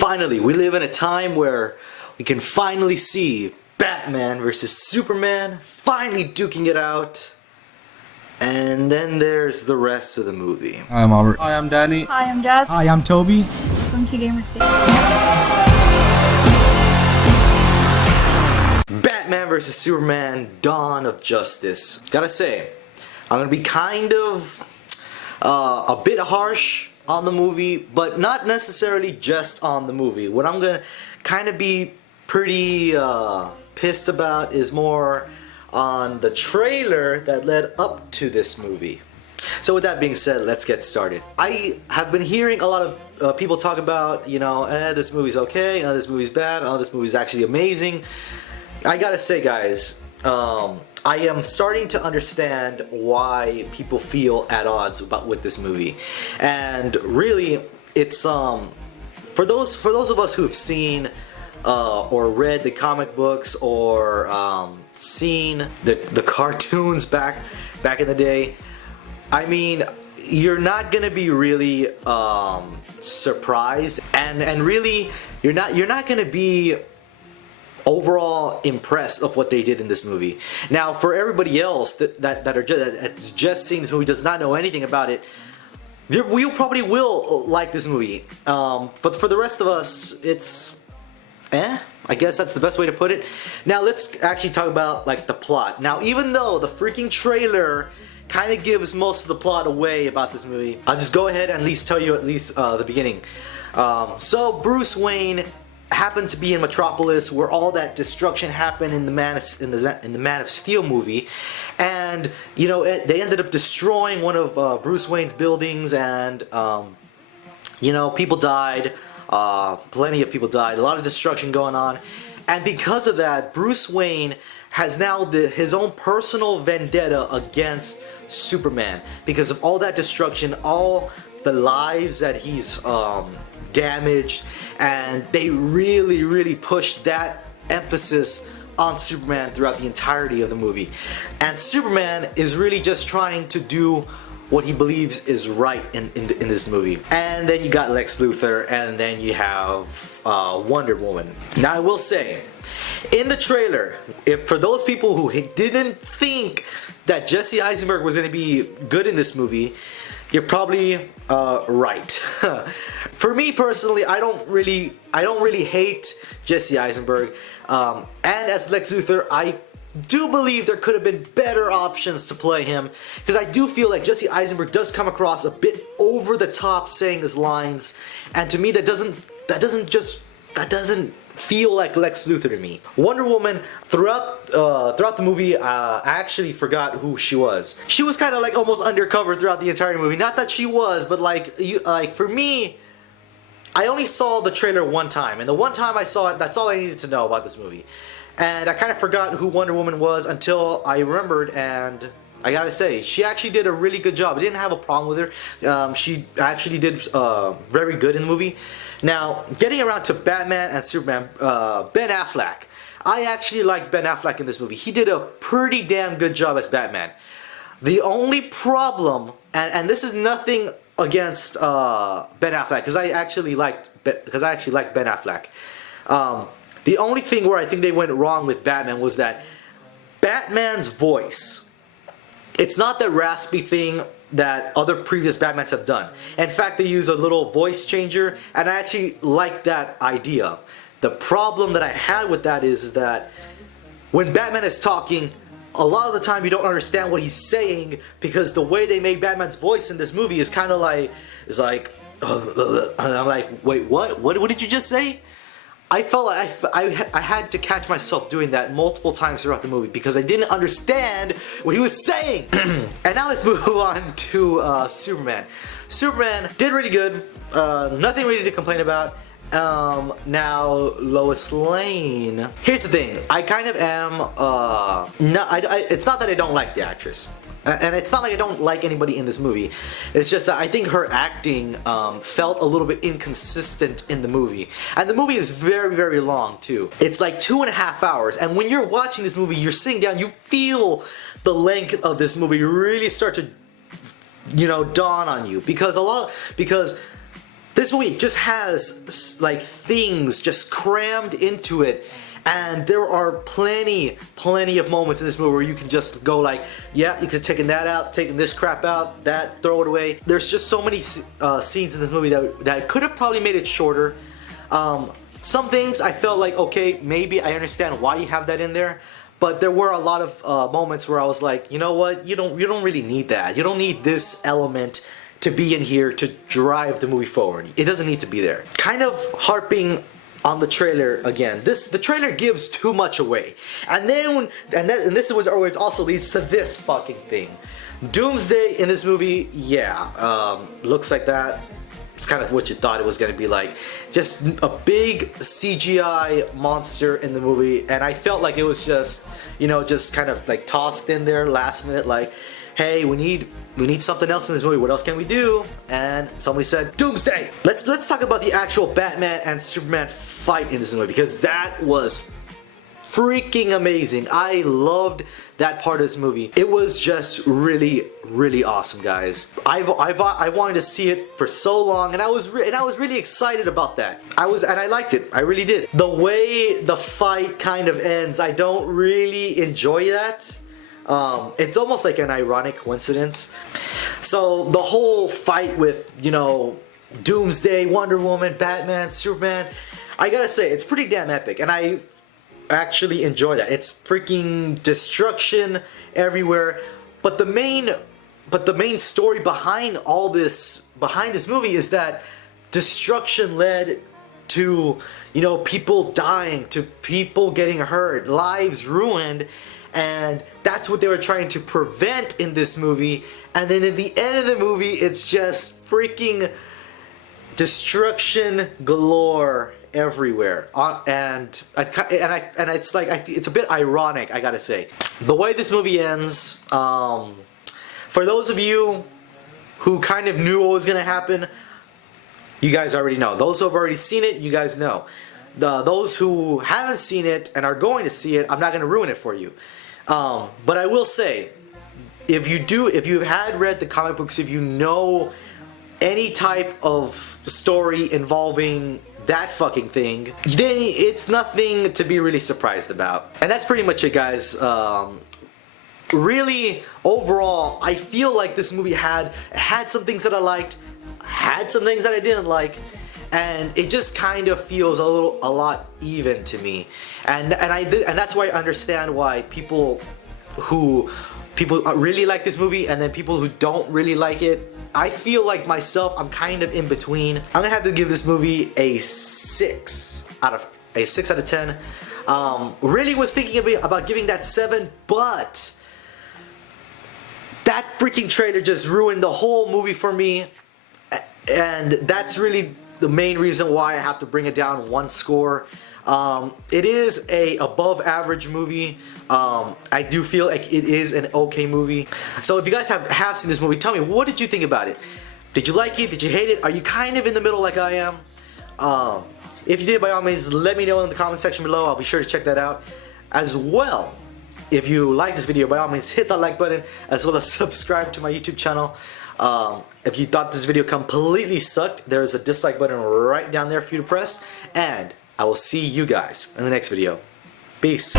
Finally, we live in a time where we can finally see Batman versus Superman finally duking it out. And then there's the rest of the movie. Hi, I'm Albert. Hi, I'm Danny. Hi, I'm Jazz. Hi, I'm Toby. Welcome to Gamer State. Batman vs. Superman, Dawn of Justice. Gotta say, I'm gonna be kind of a bit harsh on the movie, but not necessarily just on the movie. What I'm gonna kind of be pretty pissed about is more on the trailer that led up to this movie. So with that being said, let's get started. I have been hearing a lot of people talk about, this movie's okay, this movie's bad, this movie's actually amazing. I gotta say, guys, I am starting to understand why people feel at odds with this movie, and really, it's for those of us who have seen or read the comic books or seen the cartoons back in the day. I mean, you're not gonna be really surprised, and really, you're not gonna be overall impressed of what they did in this movie. Now, for everybody else that's just seen this movie, does not know anything about it, we probably will like this movie. But for the rest of us, it's I guess that's the best way to put it. Now let's actually talk about like the plot. Now, even though the freaking trailer kind of gives most of the plot away about this movie, I'll just go ahead and at least tell you the beginning. So Bruce Wayne happened to be in Metropolis, where all that destruction happened in the Man of Steel movie, and they ended up destroying one of Bruce Wayne's buildings, and people died. Plenty of people died. A lot of destruction going on, and because of that, Bruce Wayne has now his own personal vendetta against Superman because of all that destruction, all the lives that he's damaged, and they really pushed that emphasis on Superman throughout the entirety of the movie. And Superman is really just trying to do what he believes is right in this movie. And then you got Lex Luthor, and then you have Wonder Woman. Now, I will say, in the trailer, if for those people who didn't think that Jesse Eisenberg was going to be good in this movie, you're probably right. For me personally, I don't really hate Jesse Eisenberg, and as Lex Luthor, I do believe there could have been better options to play him, because I do feel like Jesse Eisenberg does come across a bit over the top saying his lines, and to me that doesn't feel like Lex Luthor to me. Wonder Woman, throughout the movie, I actually forgot who she was. She was kind of like almost undercover throughout the entire movie. Not that she was, but like for me, I only saw the trailer one time, and the one time I saw it, that's all I needed to know about this movie. And I kind of forgot who Wonder Woman was until I remembered, and I gotta say, she actually did a really good job. I didn't have a problem with her. She actually did very good in the movie. Now, getting around to Batman and Superman, Ben Affleck. I actually like Ben Affleck in this movie. He did a pretty damn good job as Batman. The only problem, and this is nothing against Ben Affleck, because I actually like Ben Affleck. The only thing where I think they went wrong with Batman was that Batman's voice, it's not the raspy thing that other previous Batmans have done. In fact, they use a little voice changer, and I actually like that idea. The problem that I had with that is that when Batman is talking, a lot of the time you don't understand what he's saying, because the way they made Batman's voice in this movie is kind of like, and I'm like, wait, what did you just say? I felt like I had to catch myself doing that multiple times throughout the movie because I didn't understand what he was saying. And now let's move on to Superman. Superman did really good. Nothing really to complain about. Now Lois Lane. Here's the thing. I kind of am. It's not that I don't like the actress. And it's not like I don't like anybody in this movie. It's just that I think her acting felt a little bit inconsistent in the movie. And the movie is very long too. It's like 2.5 hours. And when you're watching this movie, you're sitting down, you feel the length of this movie really start to, dawn on you. Because This movie just has like things just crammed into it, and there are plenty of moments in this movie where you can just go like, yeah, you could have taken that out, taken this crap out, that, throw it away. There's just so many scenes in this movie that could have probably made it shorter. Some things I felt like, okay, maybe I understand why you have that in there, but there were a lot of moments where I was like, you know what, you don't really need that. You don't need this element to be in here to drive the movie forward. It doesn't need to be there. Kind of harping on the trailer again. The trailer gives too much away, and this is where it also leads to this fucking thing. Doomsday in this movie, yeah, looks like that. It's kind of what you thought it was going to be like. Just a big CGI monster in the movie, and I felt like it was just, you know, just kind of like tossed in there last minute, like, hey, we need something else in this movie. What else can we do? And somebody said Doomsday. Let's talk about the actual Batman and Superman fight in this movie, because that was freaking amazing. I loved that part of this movie. It was just really awesome, guys. I wanted to see it for so long, and I was really excited about that. And I liked it. I really did. The way the fight kind of ends, I don't really enjoy that. It's almost like an ironic coincidence. So the whole fight with, you know, Doomsday, Wonder Woman, Batman, Superman, I gotta say, it's pretty damn epic, and I actually enjoy that. It's freaking destruction everywhere, but the main story behind all this, behind this movie, is that destruction led to, you know, people dying, to people getting hurt, lives ruined, and that's what they were trying to prevent in this movie. And then at the end of the movie, it's just freaking destruction galore everywhere, and it's like, it's a bit ironic, I gotta say, the way this movie ends. For those of you who kind of knew what was gonna happen, you guys already know. Those who have already seen it, you guys know. Those who haven't seen it and are going to see it, I'm not gonna ruin it for you. But I will say, if you had read the comic books, if you know any type of story involving that fucking thing, then it's nothing to be really surprised about. And that's pretty much it, guys. Really, overall, I feel like this movie had some things that I liked, had some things that I didn't like, and it just kind of feels a lot even to me. And that's why I understand why people really like this movie, and then people who don't really like it. I feel like myself, I'm kind of in between. I'm gonna have to give this movie a 6 out of 10. Really was thinking about giving that 7, but that freaking trailer just ruined the whole movie for me, and that's really the main reason why I have to bring it down 1 score. It is a above average movie. I do feel like it is an okay movie. So if you guys have seen this movie, tell me, what did you think about it? Did you like it? Did you hate it? Are you kind of in the middle like I am? If you did, by all means, let me know in the comment section below. I'll be sure to check that out. As well, if you like this video, by all means, hit that like button, as well as subscribe to my YouTube channel. If you thought this video completely sucked, there's a dislike button right down there for you to press. And I will see you guys in the next video. Peace.